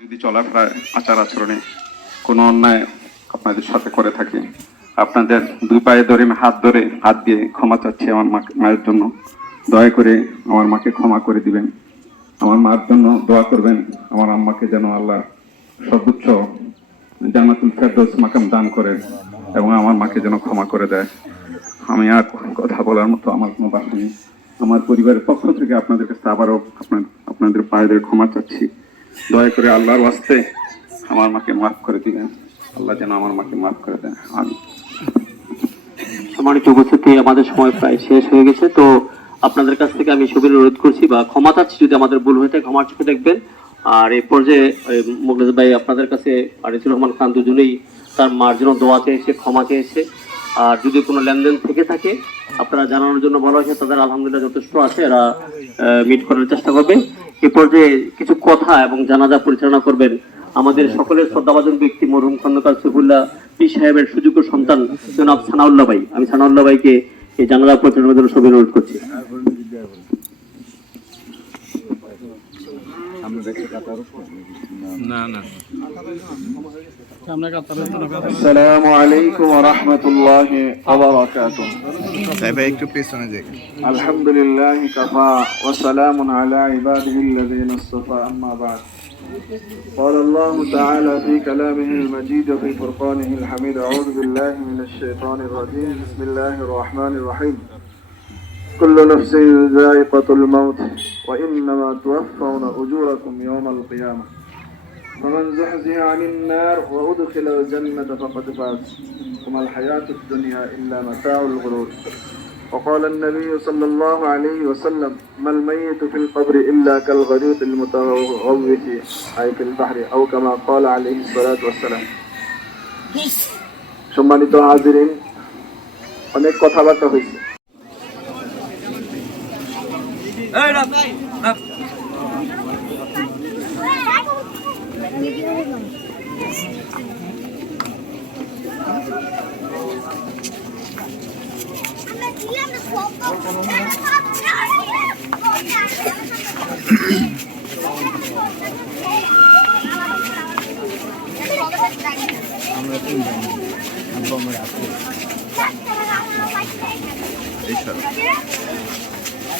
যদি চলাফেরায় আচার আচরণে কোনো অন্যায় আপনাদের সাথে করে থাকি, আপনাদের দুই পায়ে ধরে হাত ধরে হাত দিয়ে ক্ষমা চাচ্ছি আমার মাকে, মায়ের জন্য। দয়া করে আমার মাকে ক্ষমা করে দিবেন। আমার মার জন্য দোয়া করবেন। আমার আম্মাকে যেন আল্লাহ সর্বোচ্চ জান্নাতুল ফেরদৌস মাকাম দান করে এবং আমার মাকে যেন ক্ষমা করে দেয়। আমি আর কথা বলার মতো আমার কোনো বাসা নেই। আমার পরিবারের পক্ষ থেকে আপনাদের কাছে আবারও আপনার, আপনাদের পায়েদের ক্ষমা চাচ্ছি। দয়া করে আল্লাহর ওয়াস্তে আমার মাকে মাফ করে দিবেন। আল্লাহ যেন আমার মাকে মাফ করে দেন। আমি সম্মানিত উপস্থিতি, আমাদের সময় প্রায় শেষ হয়ে গেছে। তো আপনাদের কাছ থেকে আমি সবির অনুরোধ করছি বা ক্ষমা চাচ্ছি যদি আমাদের ভুল হয়ে থাকে, ক্ষমার চোখে দেখবেন। আর এই পর্যায়ে মোগলেজ ভাই আপনাদের কাছে আরিসুর রহমান খান দুজনেই তার মার দোয়া চেয়েছে, ক্ষমা চেয়েছে। আর যদি কোনো লেনদেন থেকে থাকে, আপনারা জানানোর জন্য বলা হয়েছে তাদের আলহামদুলিল্লাহ যথেষ্ট আছে, এরা মিট করার চেষ্টা করবে। এই পর্যায়ে কিছু কথা এবং জানাজা পরিচালনা করবেন আমাদের সকলের শ্রদ্ধাভাজন ব্যক্তি মরহুম খন্দকার সফুল্লাহ পি সাহেবের সুযোগ্য সন্তান জনাব সানাউল্লাহ ভাই। আমি সানাউল্লাহ ভাইকে এই জানালা পরিচালনার জন্য সবাই অনুরোধ করছি। না না السلام عليكم ورحمة الله وبركاته সাহেব একটু পেছনে যাই الحمد لله كفى وسلام على عباده الذين اصطفى أما بعد قال الله تعالى في كلامه المجيد وفي فرقانه الحميد أعوذ بالله من الشيطان الرجيم بسم الله الرحمن الرحيم كل نفس ذائقة الموت وإنما توفون أجوركم يوم القيامة فمن زحزح عن النار وأدخل الجنة فقد فاز وما الحياة الدنيا إلا متاع الغرور وقال النبي صلى الله عليه وسلم ما الميت في القبر إلا كالغريق المتغوث أي في البحر أو كما قال عليه الصلاة والسلام সম্মানিত হাজিরিন অনেক কথাবার্তা হয়েছে আমরা তিন ভাই আব্বা আমার আছে এই